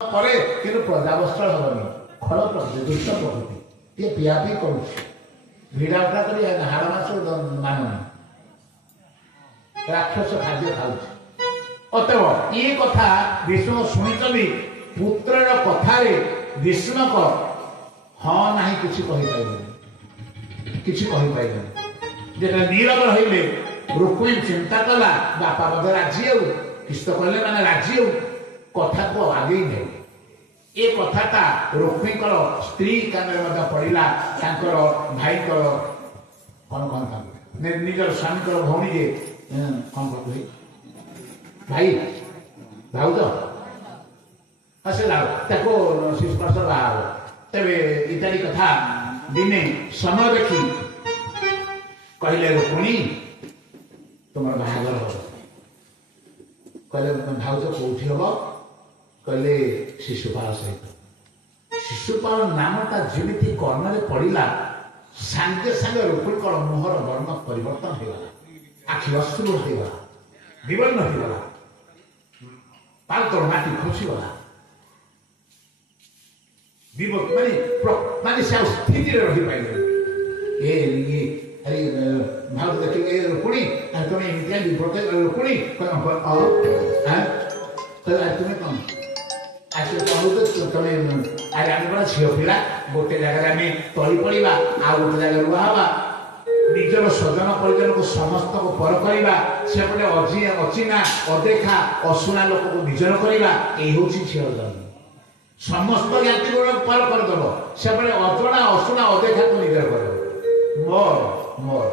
ପରେ କିନ୍ତୁ ପ୍ରଜାବସ୍ତ୍ର ହବନି ଖଳ ପ୍ରକୃତି ଦୁଷ୍ଟ ପ୍ରକୃତି ଟିକେ ପିଆପି କରୁଛି ଭିଡ଼ା ଉଠା କରି ହାଡ଼ ମାଛ ମାନୁନି ରାକ୍ଷସ ଖାଦ୍ୟ ଖାଉଛି ଅତଏବ ଏ କଥା ବିଷ୍ଣୁ ଶୁଣିଛନ୍ତି ପୁତ୍ରର କଥାରେ ବିଷ୍ଣୁଙ୍କ ହଁ ନାହିଁ କିଛି କହିପାରିଲେନି ଯେଟା ନୀରବ ରହିଲେ ରୁକ୍ମିଣୀ ଚିନ୍ତା କଲା ବାପା ମଧ୍ୟ ରାଜି ହେଉ କୃଷ୍ଣ କହିଲେ ମାନେ ରାଜି ହେଉ କଥାକୁ ଆଗେଇ ନେଉ ଏ କଥାଟା ରୁକ୍ମିଣୀଙ୍କର ସ୍ତ୍ରୀ କାନରେ ମଧ୍ୟ ପଡ଼ିଲା ତାଙ୍କର ଭାଇଙ୍କର କ'ଣ ନିଜର ସ୍ୱାମୀଙ୍କର ଭଉଣୀ ଯେ କ'ଣ କହୁଛି ଭାଇ ଭାଉଜ ସେ ତାକୁ ଶିଶୁପାଶ ବାହା ହେବ ତେବେ ଇତ୍ୟାଦି କଥା ଦିନେ ସମୟ ଦେଖି କହିଲେ ରୁକ୍ମିଣୀ ତୁମର ବାହାଘର ହେବ କହିଲେ ଭାଉଜ କୋଉଠି ହବ କହିଲେ ଶିଶୁପାଳ ସହିତ ଶିଶୁପାଳ ନାମଟା ଯେମିତି କର୍ଣ୍ଣରେ ପଡ଼ିଲା ସାଙ୍ଗେ ସାଙ୍ଗେ ରୁକ୍ମିଣୀଙ୍କର ମୁହଁର ବର୍ଣ୍ଣ ପରିବର୍ତ୍ତନ ହେଇଗଲା ଆଖି ଅଶ୍ରୁ ହେଇଗଲା ବିବର୍ଣ୍ଣ ହେଇଗଲା ପାଳତଳ ମାଟି ଖସିଗଲା ମାନେ ସେ ଆଉ ସ୍ଥିତିରେ ରହିପାରିଲେ ଭାଉଜ ଦେଖିଲେ ରୁକ୍ମିଣୀ ତମେ ଏମିତିଆ ବିବ୍ରତ ରୁକ୍ମିଣୀ ତୁମେ କ'ଣ ତମେ ଆମେ ପରା ଝିଅ ପିଲା ଗୋଟେ ଜାଗାରେ ଆମେ ତଳି ପଡ଼ିବା ଆଉ ଗୋଟେ ଜାଗାରେ ରୁଆ ହେବା ନିଜର ସ୍ୱଜନ ପରିଜନକୁ ସମସ୍ତଙ୍କୁ ପର କରିବା ସେପଟେ ଅଚିନା ଅଦେଖା ଅଶୁଣା ଲୋକକୁ ନିଜର କରିବା ଏଇ ହେଉଛି ଝିଅ ଜନ୍ମ ସମସ୍ତ ଜାତିକୁ ପର କରିଦେବ ସେପଟେ ଅଜଣା ଅଶୁଣା ଅଦେଖାକୁ ନିଜର କରିବ ମୋର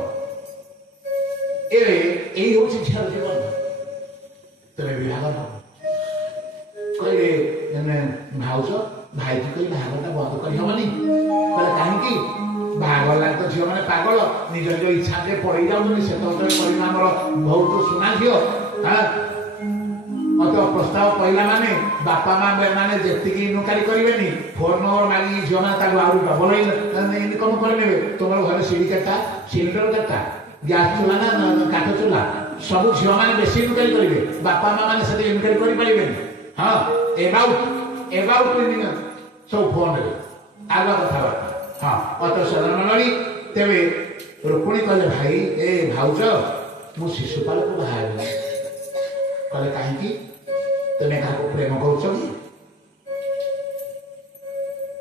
ଏଇ ହେଉଛି ଝିଅର ଜୀବନ ତେବେ ବିବାହ ହବ କହିଲେ ଭାଉଜ ଭାଇକି କହି ବାହାଘରଟା ବନ୍ଦ କରିହେବନି କହିଲେ କାହିଁକି ବାହାଘର ଲାଗି ତ ଝିଅମାନେ ପାଗଳ ନିଜ ନିଜ ଇଚ୍ଛାରେ ପଳେଇ ଯାଉଛନ୍ତି ସେତେବେଳେ କରିବ ଆମର ବହୁତ ସୁନା ଝିଅ ଅତ ପ୍ରସ୍ତାବ କହିଲା ମାନେ ବାପା ମା ମାନେ ଯେତିକି ଇନକାରୀ କରିବେନି ଫୋନ୍ ନମ୍ବର ମାଗିକି ଝିଅମାନେ ତାକୁ ଆହୁରି ଡବଲ ଇନକମ୍ କରିନେବେ ତୁମର ଘରେ ସିଡ଼ି କେଟା ସିଲିଣ୍ଡର କେଟା ଗ୍ୟାସ୍ ଚୁଲା ନା କାଠ ଚୁଲା ସବୁ ଝିଅମାନେ ବେଶୀ ଇନକାରୀ କରିବେ ବାପା ମା ମାନେ ସେତିକି ଇନକାରୀ କରିପାରିବେନି ହଁ ଏବାଉଟ୍ ସବୁ ଫୋନରେ ଆଗୁଆ କଥାବାର୍ତ୍ତା ହଁ ଅତ ସାଧାରଣ ନଳି ତେବେ ରୁକ୍ମିଣୀ କହିଲେ ଭାଇ ଏ ଭାଉଜ ମୁଁ ଶିଶୁପାଳକୁ ବାହା ହେବି କହିଲେ କାହିଁକି ତମେ କାହାକୁ ପ୍ରେମ କରୁଛ କି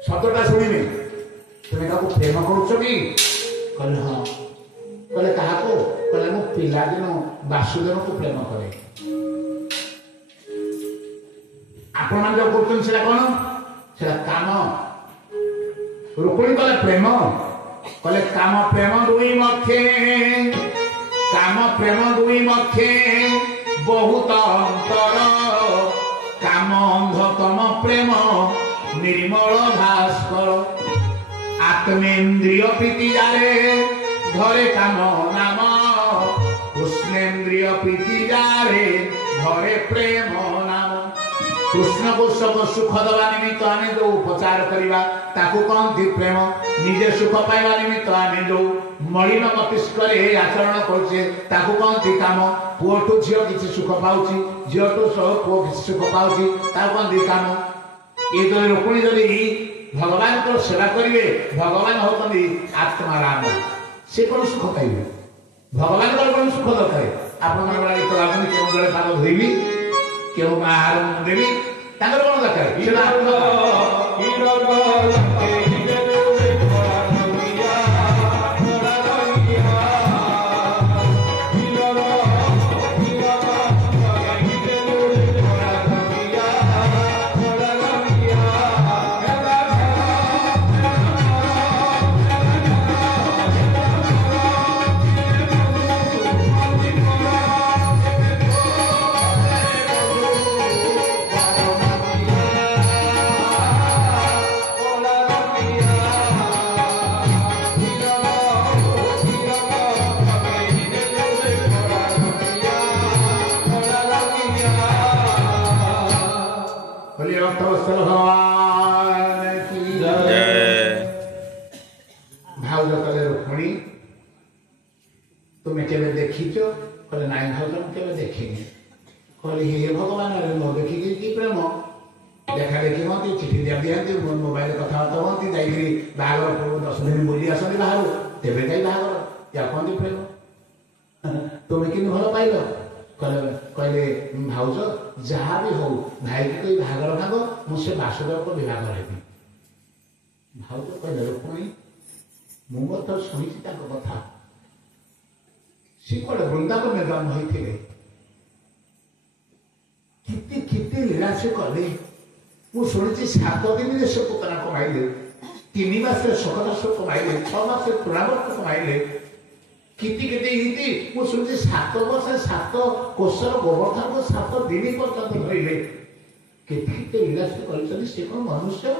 ଶବ୍ଦଟା ଶୁଣିବେ ତମେ କାହାକୁ ପ୍ରେମ କରୁଛ କି କହିଲେ ହଁ କହିଲେ କାହାକୁ କହିଲେ ମୁଁ ପିଲାଦିନ ବାସୁଦେବକୁ ପ୍ରେମ କରେ ଆପଣମାନେ ଯୋଉ କରୁଛନ୍ତି ସେଟା କ'ଣ ସେଟା କାମ ରୁକ୍ମିଣୀ କହିଲେ ପ୍ରେମ କହିଲେ କାମ ପ୍ରେମ ଦୁଇ ମଧ୍ୟେ ବହୁତ ଅନ୍ତର କାମ ଅନ୍ଧତମ ପ୍ରେମ ନିର୍ମଳ ଭାସ୍କର ଆତ୍ମେନ୍ଦ୍ରିୟ ପ୍ରୀତିଜାରେ ଧରେ କାମ ନାମ କୃଷ୍ଣେନ୍ଦ୍ରିୟ ପ୍ରୀତିଜାରେ ଧରେ ପ୍ରେମ ନାମ କୃଷ୍ଣକୁ ସୁଖ ଦେବା ନିମିତ୍ତ ଆମେ ଯୋଉ ଉପଚାର କରିବା ତାକୁ କହନ୍ତି ପ୍ରେମ ନିଜେ ସୁଖ ପାଇବା ନିମିତ୍ତ ଆମେ ଯୋଉ ମଳିନ ମସ୍ତିଷ୍କରେ ଆଚରଣ କରୁଛେ ତାକୁ କହନ୍ତି କାମ ପୁଅଠୁ ଝିଅ କିଛି ସୁଖ ପାଉଛି ଝିଅଠୁ ପୁଅ କିଛି ସୁଖ ପାଉଛି ତାକୁ କହନ୍ତି କାମ ଏ ଯଦି ରୁକ୍ମିଣୀ ଯଦି ଭଗବାନଙ୍କର ସେବା କରିବେ ଭଗବାନ ହେଉଛନ୍ତି ଆତ୍ମାରାମ ସେ କ'ଣ ସୁଖ ପାଇବେ ଭଗବାନଙ୍କର କ'ଣ ସୁଖ ଦରକାର ଆପଣଙ୍କର ଗୀତ ଗାଉଛନ୍ତି କେଉଁ ଜଣେ ପାଦ ଧୋଇବି କେଉଁ ଆହାର ଦେବି ତାଙ୍କର କ'ଣ ଦରକାର भाउज कहले रुक्मिणी तुम्हें केवे देखीच नाई भाउज मुझे देखी कहली हे भगवान न देखी कि प्रेम देखा देखी हमें चिठी दिया दिखाती मोबाइल कथबार्ता हमें जाइए बाहर 10 दिन बुली आसती बाहर तेरे जाए बाहर या कहते प्रेम तुम्हें कि भल पाइल कहले भाउज जहाँ भी हो भाई की कोई बाहर भाग मुझे वासुदेव को विवाह कराइबी भाउज कहले रुक्मिणी मुझे शुणी कथा सी कड़े वृंदावन में जन्म होते लीला से कले मुझे शुणी 7 दिन से पुतना कमाइले 3 मास सकदास कमाइले 6 मास तुलावर्त कमाइले किति मुझे शुणी 7 वर्ष 7 कोशर गोवर्धन को 7 दिन पर्यटन धरले केते लीला से कर कौन मनुष्य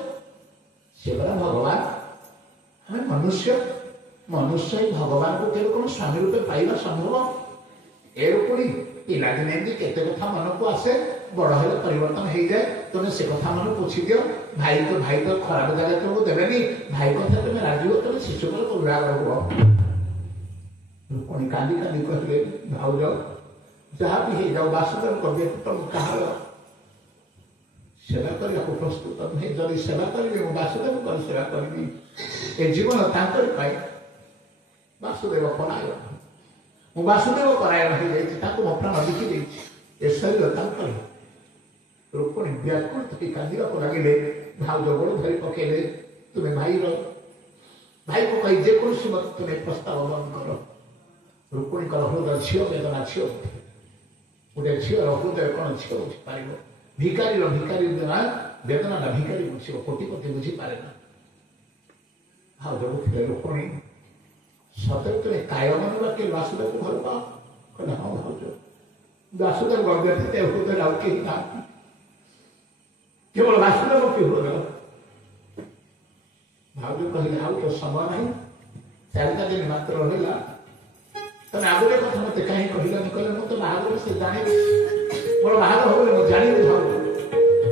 से बड़ा भगवान हमें मनुष्य मनुष्य ही भगवान को केवल कौन स्वामी रूपे पाइबा संभव एरपड़ी पिलादिने केते कथा मन को आसे बड़ हेले परिवर्तन हो जाए तुम से कथा मन पूछी दियो भाई तो खराब जगह तुमको देवेनी भाई कथा तुम राजी हो तुम शिशु को विवाह कर रुक्मिणी कांदी कांदी कहले भाउज जहाँ भी हो जाओ वासुदेव कर दिए तुम कहा सेवा करने को प्रस्तुत नहीं जदि सेवा करेंगे वासुदेव कर सेवा करी ए जीवन तांकर पाए वासुदेव परायण मु वासुदेव परायण हो जाए मो प्राण लिखि दे शरीर तांकर रुक्मिणी व्याकुल थी कांदा को लगे भाउज गोड़ धरी पकेले तुम्हें भाई को कही जेकोसी मत तुम्हें प्रस्ताव बंद कर रुक्मिणी हृदय झील वेदना झील गोटे झील हृदय कौन झील बुझीपार भिकारी वेदना भिकारी बुझ कोटिपति बुझीपारे ना भाउज बुझे रुक्मिणी सतरे तुम्हें काय मनवा के वासुदेव को भल पाओ कहले हाँ भाउज वासुदेव व्यतीत हृदय आउ कहीं ना केवल वासुदेव के हृदय भाउज कहले आउ तो समय नहीं 4 दिन मात्र रहा तमें आगे कथा मत कहीं कहलानी कहले मत बाहर से जानी मोर बाहर हो जानी भाव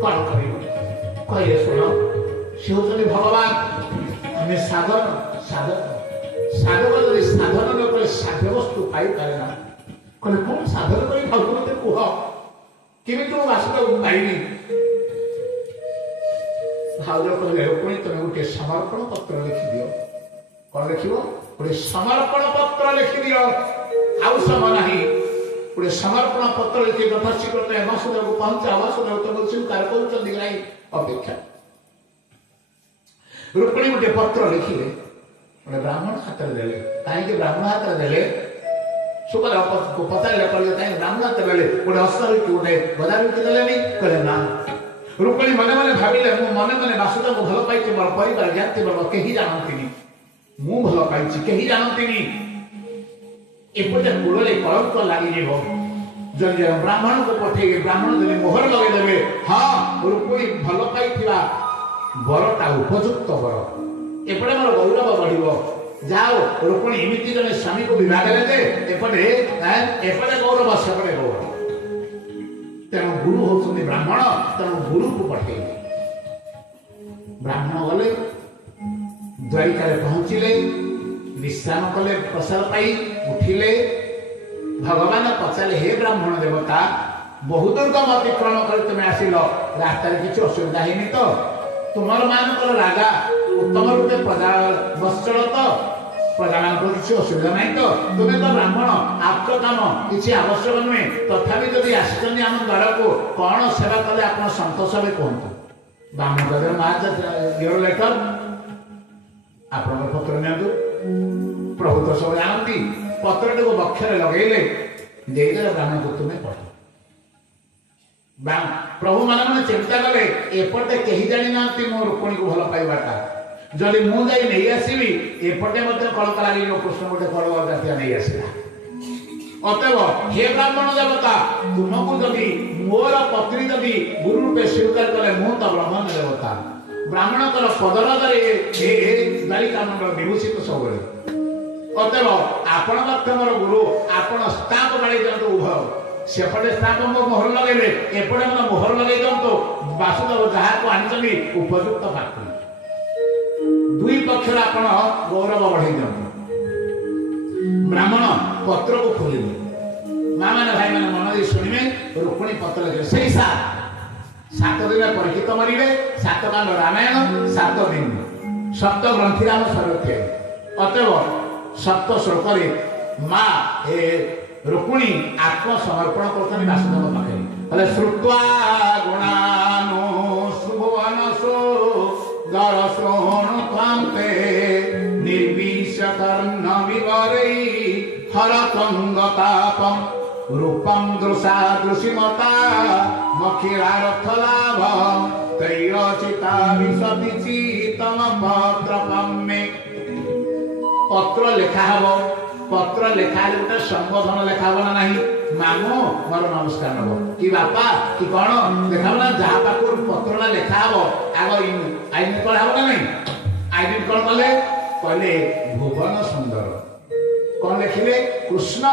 कौन कर कहले शुण सी हूँ भगवान हमें साधन साधक साधक जब साधन न करे साध्य वस्तु पाई पारे ना कहले कौन साधन कर मत कह केमी तुम वासुदेव पाइबी भाउज कहले रुक्मिणी तुम गोटे समर्पण पत्र लिखि दियो कौन लिख गोटे समर्पण पत्र लिखि दियो आउ समय नहीं गोटे समर्पण पत्र लिखि यथाशीघ्र तुम वासुदेव को पहुंचा वासुदेव तुम स्वीकार कर अपेक्षा रुक्मिणी गोटे पत्र लिखिले गोटे ब्राह्मण हाथ में देले कहीं ब्राह्मण हाथ में देले सुबह को पचारे कहले कहीं ब्राह्मण हाथ देले गोटे हस्त गोटे गदा रुकी देले कहले ना रुक्मिणी मने मने भाविले मु मने मने वासुदेव को भल पाई मोर परिवार जानते मोर कहीं जानती मु भल पाई कहीं जानती एपटे कूल कलंक लगी जब ब्राह्मण को पठे ब्राह्मण जब मोहर लगेदेवे हाँ रुक्मिणी भल पाई बरटा उपयुक्त बर एपटे मोर गौरव बढ़ जाओ रुक्मिणी एमती जने स्वामी को विवाह दे एपटे गौरव सेपटे गौरव तेणु गुरु होती ब्राह्मण तेणु गुरु को पठे ब्राह्मण गले द्वारिका पहुंचले विश्राम कले प्रसाद पाई उठिले भगवान पचारे हे ब्राह्मण देवता बहु दुर्गम अतिक्रमण कर तुम्हें आसिल रास्तार किसी असुविधा है तो तुमर मानकर राजा उत्तम रूपे प्रजा बचल तो प्रजा मान किसी असुविधा नहीं तो तुम्हें तो ब्राह्मण आपका काम किसी आवश्यक नुहे तथापि जदि आम द्वार को कौन सेवा कले आप सतोष भी कहतु ब्राह्मण कहते महाराज योर लेटर आप पत्र नि प्रभु तो सब जानती पत्र को बक्षरे लगेले देदेले ब्राह्मण को तुम्हें पढ़ प्रभु माने माने चिंता कले एपटे कहीं जानी ना मो रुक्मिणी को भल पाइबाटा जदि मु जाई नहीं आसबि एपटे मत कलक लगे कृष्ण गोटे कलक जातिया नहीं आसला अतएव हे ब्राह्मण देवता तुमको जदि मोर पत्नी जदि गुरु रूपे स्वीकार कले मु तो ब्राह्मण देवता ब्राह्मण पदरदे द्वारिका मंडल विभूषित सब अतएव आपण मोर गुरु आपण स्टाम्प मारी दिंतु उभय सेपटे स्टाम्प मोहर लगे एपटे मतलब मोहर लगे दिंतु वासुदेव जहाँ को आनी उपयुक्त पात्र दुई पक्ष गौरव बढ़े दिंतु ब्राह्मण पत्र को खोलिले माँ मैंने भाई मैंने मन दे शुणे रुक्मिणी पत्र लिखे 7 दिन परीक्षित मरिले 7 कांड रामायण 7 दिन 7 ग्रंथि राम सरथे अतएव 7 श्लोक माँ ए रुक्मिणी आत्मसमर्पण करते वासुदेव पाखे हेले श्रुत्वा गुणानु सुभुवनसो दर्शोनु त्वान्ते निर्विश कर्ण विवरै हरतंगतापम रूपम दृशा दृशिमता मखिलार्थलाभ त्रयोचिता विशदिचितम पत्रपम में पत्र लेखा हबो पत्र लेखा गोटे संबोधन लेखा हबो ना नहीं मामो मोर नमस्कार नबो कि बापा कि कोन लेखा ना जहा पाखु पत्रला लेखा हबो आगो आईन कोन हबो ना नहीं आईन कोन कहले भुवन सुंदर कौन लिखिले कृष्ण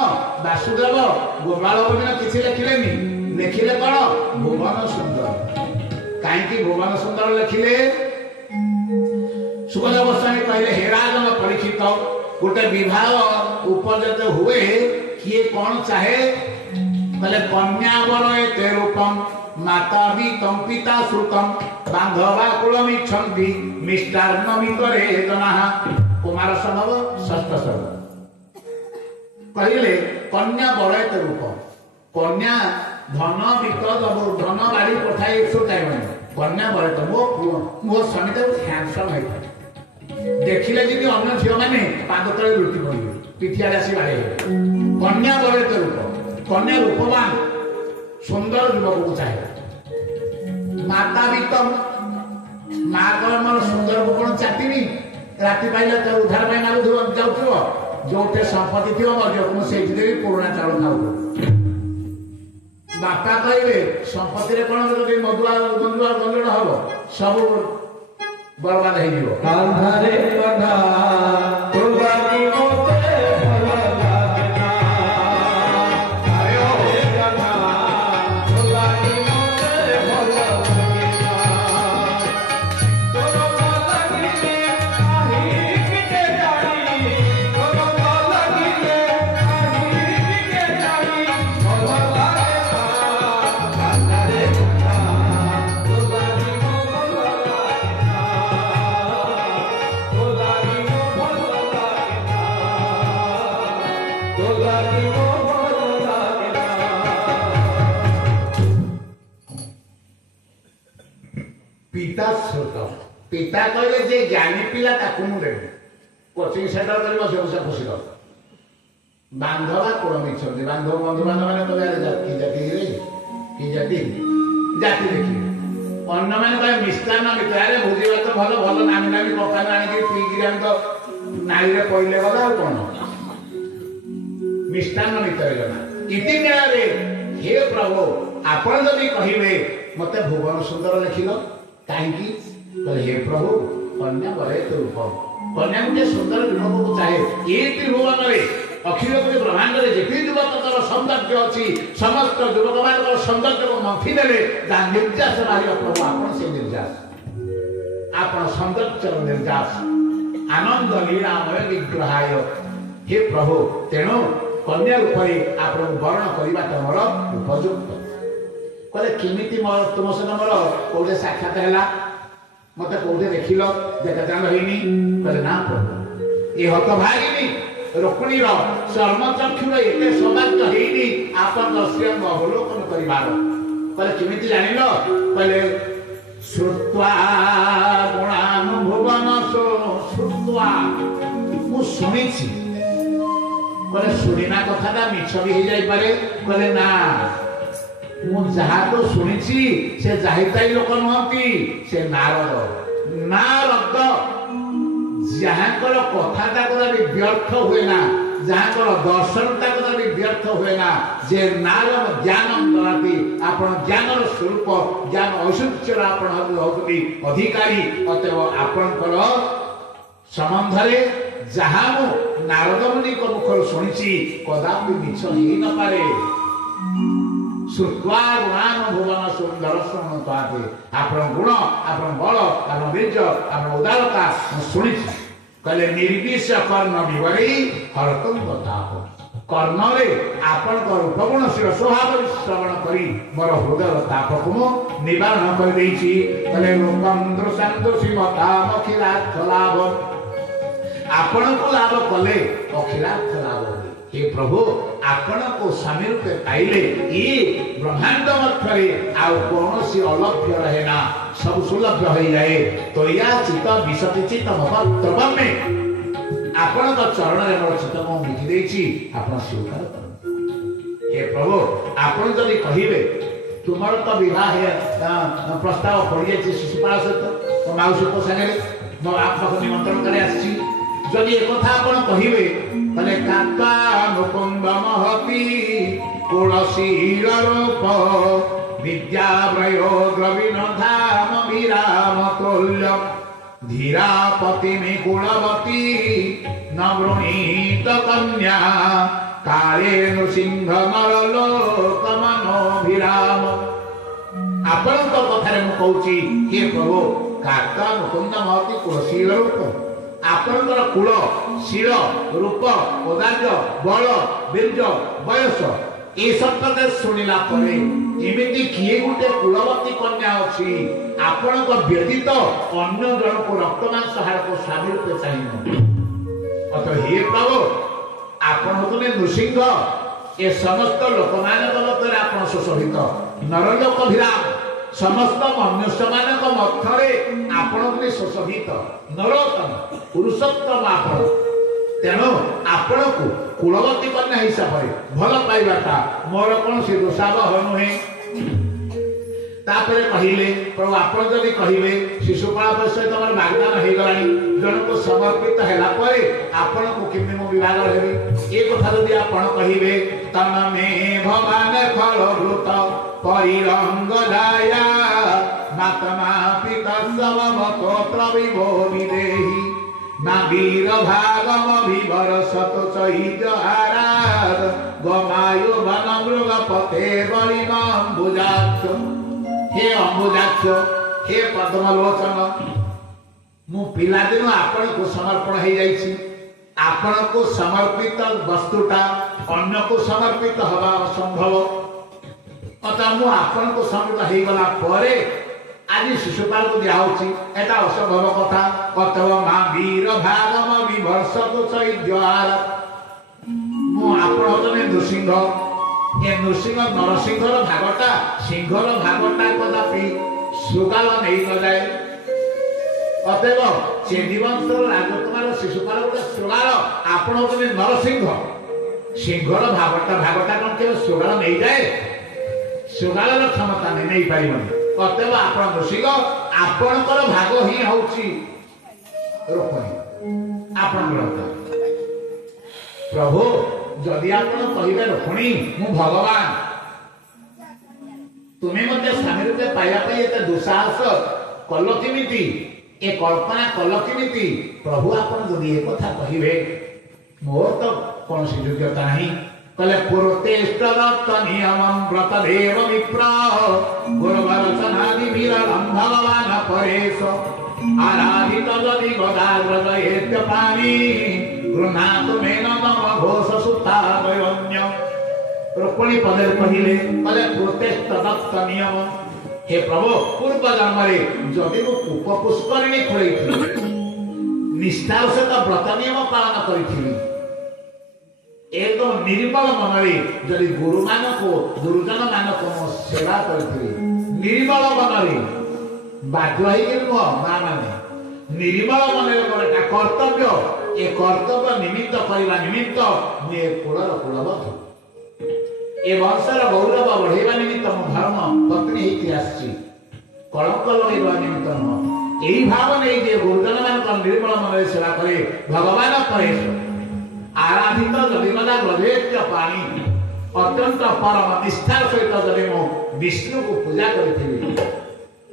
वासुदेव गोपाल गोविंद किसी लिखिले लिखिले कौन भुवन सुंदर कहीं भुवन सुंदर लिखिले सुखदेव गोस्वामी कहले हे राजन परीक्षित गोटे विवाह उपजत हुए किए कौन चाहे कहले कन्या बरये ते रूपम माता भी तम पिता श्रुतम बांधवा कुलमिच्छन्ति मिष्टान्नमि करे जना कुमार सनव षष्ठ सर्व कहले कन्या बरयत रूप कन्या धन विपद धन बाड़ी पठाई सब चाहिए कन्या बरयत मो स्वामी तो हैंडसम है देखिले जी अन्य झील मैंने पाद तले लुटी पड़े पिठिया आसी बाड़े कन्या बरयत रूप कन्या रूपवान सुंदर युवक को चाहिए माता भी तम माँ को मोर सुंदर को कौन चाहती राति पाइले तो उधार पाई मागु जाऊ जोटे संपत्ति थी मुझे पुराना चाउल खाऊ बापा कहे संपत्ति कौन मधुआ गंजुआ गंजन हम सब बर्बाद हो पिता कहले जे ज्ञानी पिला ताकू मुझे कोचिंग सेंटर कर खुशी बांधवा कोण मिछे बांधव बंधु बांधव मैंने जाति जाति जाति जाति देखिए अन्न मैंने कहे मिष्टान मित्र अरे भोजी भात भल भल नामी नामी कफान आणिक पीकि आम तो नाई पड़े गला आ कौन मिष्टान मित्र जना इति मेला हे प्रभु आपण जदि कहिबे मते भुवन सुंदर लिखिल कहीं हे प्रभु कन्या बरयत रूप कन्या गोटे सुंदर युवक को चाहे ये त्रिभुवन में अखिल ब्रह्मांड में जिते युवकर सौंदर्य अच्छी समस्त युवक मान सौंदर्य को मंथी देले निर्यास बाहर प्रभु आप निर्यास आप सौंदर्य निर्यास आनंद लीलामय विग्रहाय हे प्रभु तेणु कन्या रूप आप वर्ण करने मोर उपयुक्त कहले किमिति तुम सहित मोर कौटे साक्षात है मत कौटे देखिल देखा जान होनी कहले ना प्रभु ये हतभागिनी रुक्मिणी चर्मचक्षुर एत सौभाग्य होनी आप श्रीअंग अवलोकन कर कहले किमिति जानिल कहले श्रुत्वा गुणानुभुवन श्रुत्वा मु शुणी कहले शुणिना कथा मिछ भी हो जाए कहले ना मु जहा तो शुणी से जाहिताई लोक नुहति से नारद नारद जहाँकर कथा कदापि व्यर्थ हुए ना जहाँकर दर्शन कदापि व्यर्थ हुए ना जे नारद ज्ञान दराती आप ज्ञान स्वरूप ज्ञान ऐश्वर्य आप अधिकारी अतएव आपणकर संबंध जहाँ मु नारद मुनि मुखर शुणी कदापि मिछ हो न पारे श्रुत्वा गुणानुभुवन सुंदर आप गुण आप बल आप बीर्य आप उदारता शुणी कहले निर्विष कर्ण विवरी हरतम ताप कर्ण रे आपण रूपगुणशील स्वभाव श्रवण करी मोर हृदय ताप को निवारण कर देछि कले लोकम दृशांतोषी मतामखिलार्थ लाभ आपण को लाभ कले अखिलार्थ लाभ हे प्रभु आपण को स्वामी रूपे पाइले ये ब्रह्मांड मध्य आ कौन सी अलभ्य रहे ना सब सुलभ्य हो जाए तो या चित्त विशति चित्त मम में आपण का चरण रे मोर चित्त को मिठी देछि आपण स्वीकार कर हे प्रभु आपण जदि कहिबे तुमर तो विवाह प्रस्ताव पड़ जाए शिशुपाल सहित तो माउसी को संगे मो आप निमंत्रण करे आसी जदि एक कथा आपण कहिबे तले काका मुकुंद महती तुलसी रूप विद्याव्रयो द्रविण धाम विराम तुल्य धीरापति में कुलवती नवृणीत कन्या काले नृसिंह नरलोक मनोभिराम आपण तो कथारे मु कहूची हे प्रभु काका मुकुंद महती तुलसी रूप आपणकर कुल शील रूप औदार्य बल वीर्य बयस ये सब शुणिला एमती किए गोटे कुलवती कन्या अच्छी आपण व्यतीत अन्य जन को रक्त मांस हार को स्वामी रूपे चाहिए अत हे प्रभु आपण होते नृसिंह ये समस्त लोक मध्य आप सुशोभित नरलोक विराम समस्त मनुष्य मानक मध्य आपण सुशोभित नरोत्तम पुरुषोत्तम आपण तेणु आपण को कुलवती कन्या हिसाब से भल पाइबाटा मोर कौन से दोषावह नुहे तापर कहले प्रभु आपण जदि कहिबे शिशुपाल सहित हमर वाग्दान हो गलानी जन को समर्पित हैला परे आपण को केमे मो विवाह हेबी ए कथा जदि आपण कहिबे तन में भगवान फल वृत परिरंग लाया मातमा पिता सब मतो विभो विदेही ना वीर भागम विवर सत चैज आराध गमायो वन मृग पते बलिमाम्बुजाक्ष हे अम्बुजाक्ष हे पद्मलोचन मु पिला दिन आपण को समर्पण हो जाइछि आपण को समर्पित वस्तुटा अन्य को समर्पित हवा असंभव अतः मु आपण को समर्पित हो गला परे आज शिशुपाल को दिया एटा असंभव कथा अथवा माँ वीर भागम विभर्ष तो चैद्यार मु आपण होतने नृसिंह ए नृसिंह नरसिंहर भागटा सिंहर भागटा कदापि सुगाल नहीं न जाए अतएव चेदीवंशर राजकुमार शिशुपाल गोटे सुगाल आपण होतने नरसिंह सिंहर भागटा कौन के सुगाल नहीं जाए सुगाल क्षमता नहीं पारिबनी अतएव आपण नृसिंह आपणकर भाग ही होची रोपणी आपणकर प्रभु जदि आपण कहिबे रोपणी मु भगवान तुम्हें मते स्वामी रूपे पाइबा पई एते दुसाहस कल किमिति ए कल्पना कल किमिति प्रभु आपण जदि ए कथा कहिबे मोर तो कौन सी योग्यता नहीं कले पुरतेष्टदत्त नियमं व्रत देव विप्र गुरुवरचनादि वीरं भगवान परेश आराधित जदि गदाग्रदयेत्य पाणि गृह्णातु मेन मम घोष सुतादयन्य रोपणी पदे कहिले कले पुरतेष्टदत्त नियम हे प्रभु पूर्व जन्मरे जदि मु कूप पुष्करिणी खोलैथि निष्ठार सहित व्रत नियम पालन करिथिली एक निर्मल मनरे जदि गुरु मानक गुरुजन मानक सेवा करथिली निर्मल मनरे बाध्य माँ माने निर्मल मनरे गोटा कर्तव्य ए कर्तव्य निमित्त करवा निमित्त मुझे कुलर कुलबधु ए वंशर गौरव बढ़ेवा निमित्त मो धर्म पत्नी होती आसी कलंक लगेवा निमित्त नुह यही भाव नहीं जे गुरुजन मानक निर्मल मनरे सेवा करे भगवान परेश आराधित जदिमदा ग्रहेत्य पानी अत्यंत परम निष्ठार सहित जदि मो विष्णु को पूजा करी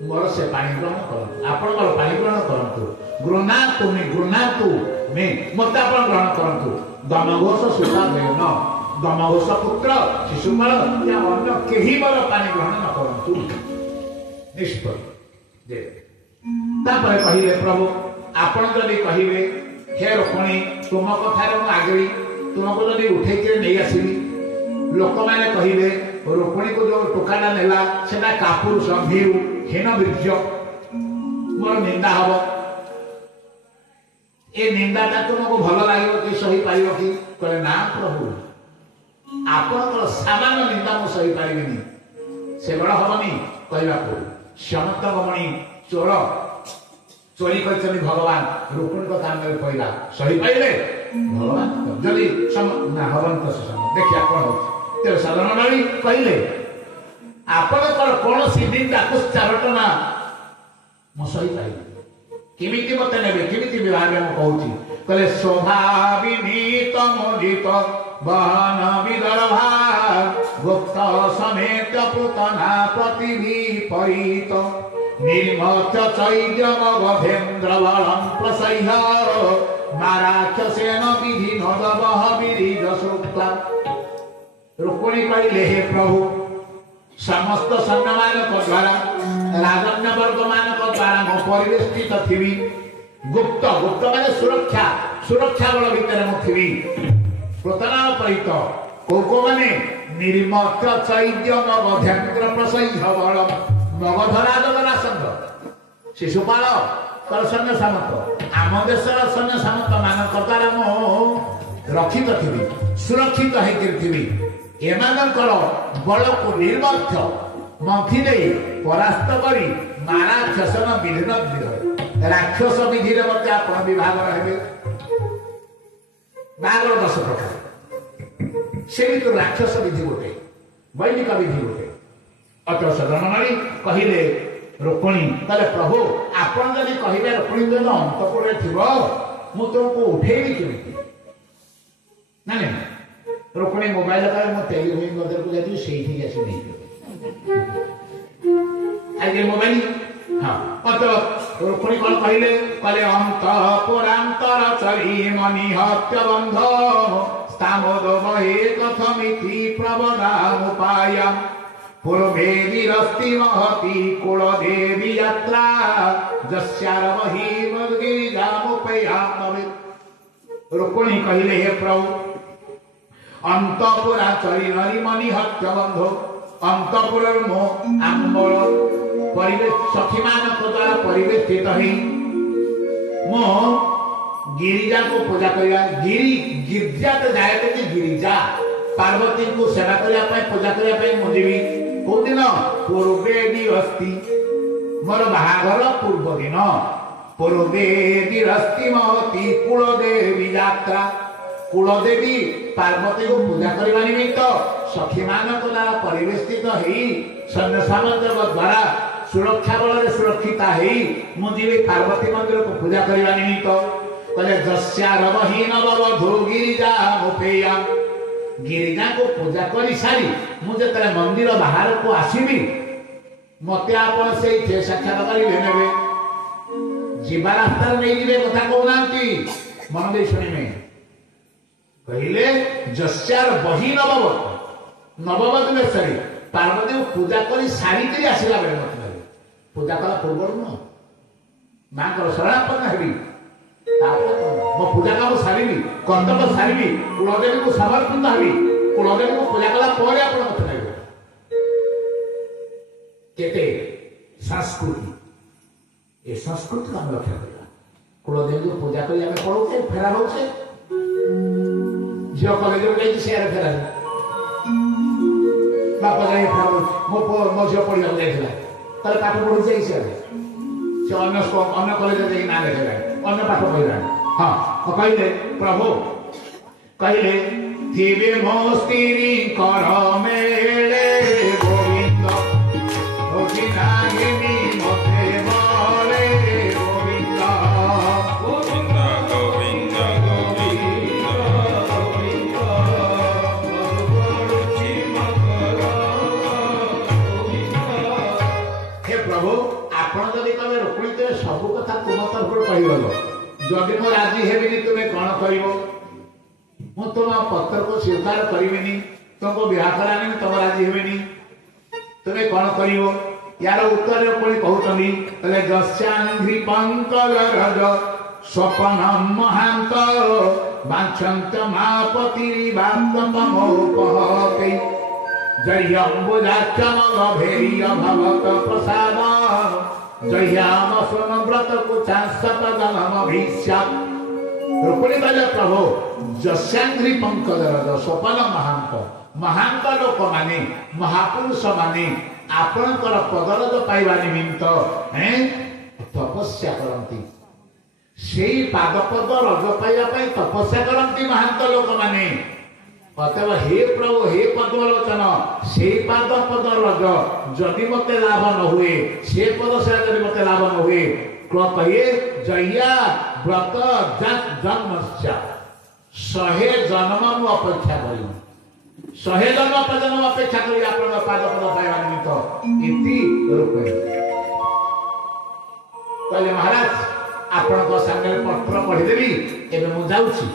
मोर से पानी ग्रहण कर आपण पानी ग्रहण करतु गृहणातु में मत आपण ग्रहण करतु दमघोष सुता देन दमघोष पुत्र शिशुपाल या अन्य केही मोर पानी ग्रहण न करतु निष्फल जे तापर कहिले प्रभु आपण जदि कहिबे हे रोपणी तुम कथार आगे तुमको जब उठे नहीं आसली लोक मैंने कहे रुक्मिणी को जो टोकाटा नेला सेटा कापुरुष भीरु हेन वीर्य मोर निंदा हम ए निंदाटा तुमको भल लगे कि सही पार कि कहले ना प्रभु आपणकर सामान्य निंदा मु सही पारिनी से बड़ हमनी कहवा को समस्त गमणी चोर चोरी कर भगवान रुक्मिणी को कान में कहला सही पाइले भगवान जदि ना हवन तो देखिए कौन हो साधारण नारी कहले आपणकर कौन सी निंदा कुचारटना मु सही पाइली किमिति मते नेबे किमिति विभाग में कहूची कहले स्वभाविनीत मोदित बहन विदर्भा गुप्त समेत पुतना प्रतिविपरीत निर्मत चैद्य मगधेन्द्र बलम प्रसह्य माराक्षसेन विधि नदबह विरिज सूक्ता रुक्मिणी कहले हे प्रभु समस्त सैन्य मानक द्वारा राजन्य वर्ग मानक द्वारा मो परिवेष्टित थी गुप्त गुप्त माने सुरक्षा सुरक्षा बल भितर मुथि प्रतना परित को माने निर्मत चैद्य मगधेन्द्र प्रसह्य बल मगधराजरा संघ शिशुपाल कर सैन्य सामंत आम देशर सैन्य सामंत मानक द्वारा मो रक्षित थी सुरक्षित होती एमानकर बल को निर्मथ मंथी दे परास्त करी माराक्षसन विधि राक्षस विधि आप विभाग रहे बागर 10 प्रकार से राक्षस विधि गोटे वैदिक विधि गोटे अत सदन नारी कहले रुक्मिणी कहले प्रभु आपन जदि कहबे रुक्मिणी जन अंतपुर थी मु तुमको उठेबी केमिति ना रुक्मिणी मोबाइल का मो टेलीविजन बदर को जाती से ही ऐसे नहीं आगे मोबाइल हां अत रुक्मिणी कौन कहले कहले अंतपुरांतर चरी मनि हत्य बंध स्थामोद बहे कथमिति प्रबदाम उपायम पूर्वे विरस्ति महति कुल देवी यात्रा जस्यार वही गिरिजामुपयाम रुक्मिणी कहले हे प्रभु अंतपुरा चरी नरी मणि हत्य बंध अंतपुर मो आम्बल परिवेश सखी मानक द्वारा परिवेष्टित ही मो गिरिजा को पूजा करिया गिरी गिरिजा तो जाए कि गिरिजा पार्वती को सेवा करने पूजा करने मुझे कौ दिन पूर्वे दिवस्ती मोर बाहागर पूर्व दिन पूर्वे दिवस्ती महती कुलदेवी यात्रा कुलदेवी पार्वती को पूजा करने निमित्त सखी मानक द्वारा परिवेष्टित सैन्य सामंत द्वारा सुरक्षा बल सुरक्षित मुझे पार्वती मंदिर को पूजा करने निमित्त कहले जस्यारवहीन बवधू गिरिजा मुपेया गिरिजा को पूजा कर सारी मुझे मंदिर बाहर को आसबि मत आप साक्षात करेंगे जीवा रास्ता नहीं जी कथा कहना मन दे शुणे कहले जस्यार बही नववत बेश पार्वती को पूजा कर सारी आसला बेले मत पूजा कला पूर्व न माँ को शरणापन्न हेबी मो पूजा काम सारी कर्तव्य सारी कुलदेवी को समर्पित हेबी कुलदेवी को पूजा कला आप मत नहीं केते संस्कृति ए संस्कृति को हम रक्षा करवा कुलदेवी को पूजा कर पढ़े फेरा होचे झील कलेज में सीआर फेरा बापा जाए फेरा मो झील पढ़ा जाइए पाठ पढ़ू जाए सीआर से अन्य कलेज ना देखा अन्य पाठ पढ़ा हाँ कहले प्रभु कहले थिबे मो स्त्री कर मेले गोविंद नागिनी मते बोले गोविंद गोविंद गोविंद गोविंद हे प्रभु आपण जदि कहे रुक्मिणी तो सब कथा तुम तरफ कहीगल जदि मो राजी हेबिनी तुम्हें कौन कर तुम पत्र को स्वीकार करी तुमको विवाह करानी तुम राजी हेबिनी तुम्हें कौन कर यार उत्तर पुणी कहते जस्यांघ्रि पंकज रज स्वप्न महांत बांछंत मापति जयम्बुजाक्षमलभेय भगत प्रसाद जय्याम सुन व्रत कुचाशत जलमभिष्यात् रुक्मिणी कहले प्रभु जस्यांघ्रि पंकजरज सोपान महांत महांत लोक माने महापुरुष माने आपणकर पदरज पाइबा निमित्त तपस्या करती से पादपद रज पाइबा तपस्या करती महांत लोक माने अतएव हे प्रभु हे पद्मलोचन से पाद पद रज जदि मते लाभ न हुए से पद से जदि मते लाभ न हुए कहिए जहिया व्रत जन्मस्य 100 जन्म अपेक्षा करी 100 जन्म अपेक्षा करी आपण पाद पद पाइबा निमित्त इति रूपे कहले महाराज आपण को सामने पत्र पढ़ीदेवी एबे मु जाउछी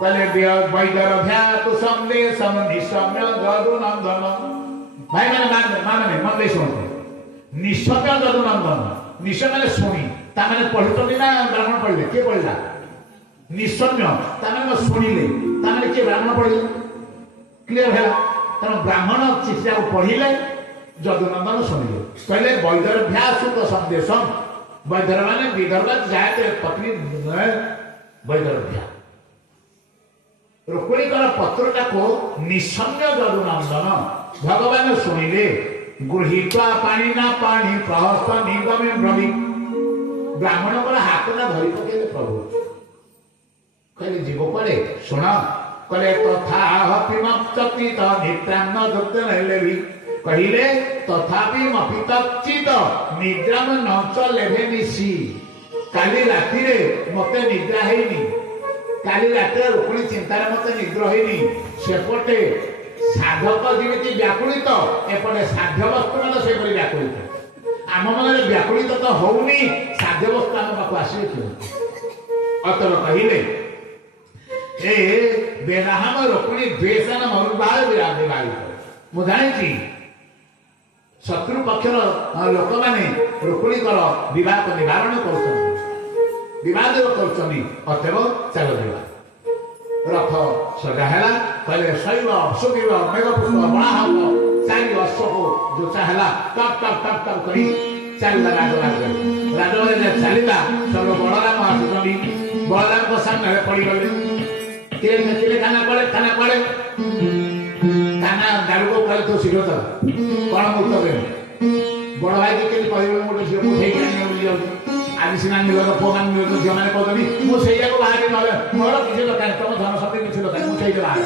कहले वैदर ध्यातु संदेशम निशम्य जदुनंदन भाई माने मन दे सुन निशम्य जदुनंदन निशम्य माने सुनी ता माने पढ़ितोनी ना ब्राह्मण पढ़िले के पढ़िला निशम्य ता माने सुनिले ता माने के ब्राह्मण पढ़िले क्लियर है तन ब्राह्मण चिठा को पढ़िले जदुनंदन सुनिले कहले वैदर ध्यासु तो संदेशम वैदर माने विदर्भ जाते पत्नी वैदर ध्या रुक्मिणी पत्रटा को निशम्य जदुनंदन भगवान शुणिले गृहीत्वा पानी ना पानी प्रहस्त निगमे ब्रवी ब्राह्मण को हाथ ना धरी पकेले प्रभु कहले जीव पड़े शुण कहले तथा हपिमप्ति निद्राम दुग्धन कहले तथापि मपितचित निद्राम न चलेभे निशी काली राति रे मते निद्रा हेनी काली रात रुक्मिणी चिंतार मत निद्र होनी सेपटे साधक जमी व्याकुलित एपटे साध्य वस्तु मन से व्याकुलित आम मन व्याकुलित तो होनी साध्य वस्तु आम पाक आसे अतः कहले ए बेराहम रुक्मिणी द्वेषन मरुभाव विराज मु जानी शत्रु पक्षर लोक मैंने रुक्मिणी विवाद निवारण कर विवाद अतएव चल रथ सजा है कहले शैव सुगिव मेघपुष्प बणा हम चारि अश्व को जोचा है टप टप टप टप करी चलला राजराज चलला सब बलराम आसुनी बलराम को सामने पड़ी गले तेरे खाना पड़े काना दारू को कल तो शीघ्र चल कौन मुक्त बड़ भाई के कह गोटे झील उठे आज सीना मिल पुआ मिल झील मैंने कहते मुझे बाहर ना मोर किसी दरकार तुम धन शक्ति किसी दरकार मुझे बाहर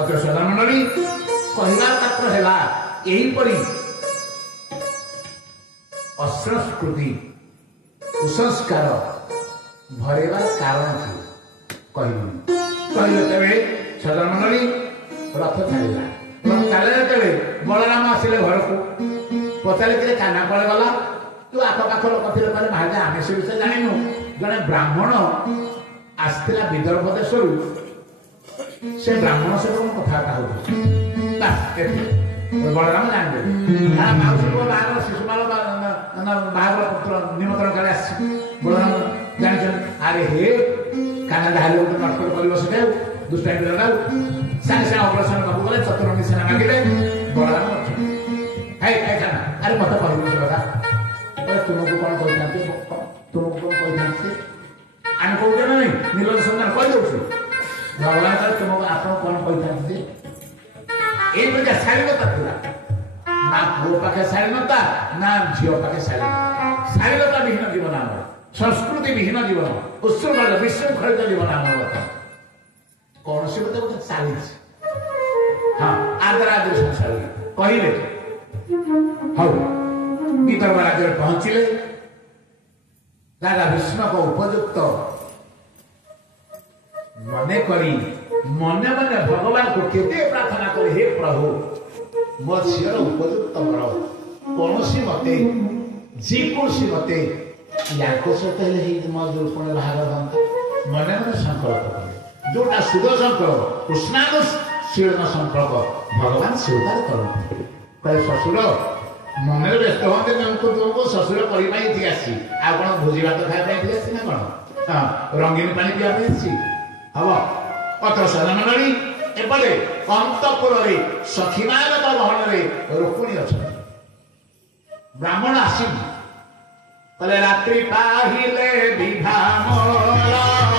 अत सदामंडली कहला पात्र है यहीपरी असंस्कृति कुसंस्कार भरेबार कारण थी कहले तेरे सदामंडली रथ छाड़ा रथ छाड़ा तेरे बलराम आसिले घर को पचारे काना कड़े गला तू आखपाख लोक थे महाराज आम से विषय जानू जड़े ब्राह्मण आसला विदर्भ देश से ब्राह्मण सहित कथबार्ता हो बलराम जानते माउसी बाहर शिशुपाल बाहर पुत्र निमंत्रण कर बलराम जान अरे हे काना दाहले गोटे नटकट कर बसते दुष्टाई लगा सागे सागे ऑपरेशन बाबू गले चतुरंगी सेना मांगे बलराम अरे मत कह कथा तुमको कौन कही तुमको कौन कही आम कहे ना नहीं नीरज संधान कहीदे भगवान तुमको आप कौन कही ये शालीनता था ना पुओ पाखे शालीनता ना झील पाखे शालीनता विहीन जीवन आम संस्कृति विहीन जीवन उत्सृंखल विशृंखलित जीवन आम कौन सी गोटे चली हाँ आदरादि संसार कहले हाँ विदर्भ राज्य पहुंचले राजा भीष्म को उपयुक्त मने करी मने मने भगवान को केते प्रार्थना करे हे प्रभु मो झीर उपयुक्त कर कौन सी मते जेकोसी मते या सहित मो जो बाहर मने मने संकल्प कले जोटा शुद्ध संकल्प कृष्णानुशीलन संकल्प भगवान स्वीकार करते कहे शशुर मन व्यस्त हमें तुमको शशुर करनी आसी कौन भोजी भात खाया ना कौन हाँ रंगीन पानी पीवा हम ଅତ୍ର ସନମଣ୍ଡଳୀ ଏପଟେ ଅନ୍ତପୁରରେ ସଖୀମାନଙ୍କ ଗହଣରେ ରୁକ୍ମିଣୀ ଅଛନ୍ତି। ବ୍ରାହ୍ମଣ ଆସିବି କହିଲେ ରାତ୍ରି ପାହିଲେ ବିଭା ମୋର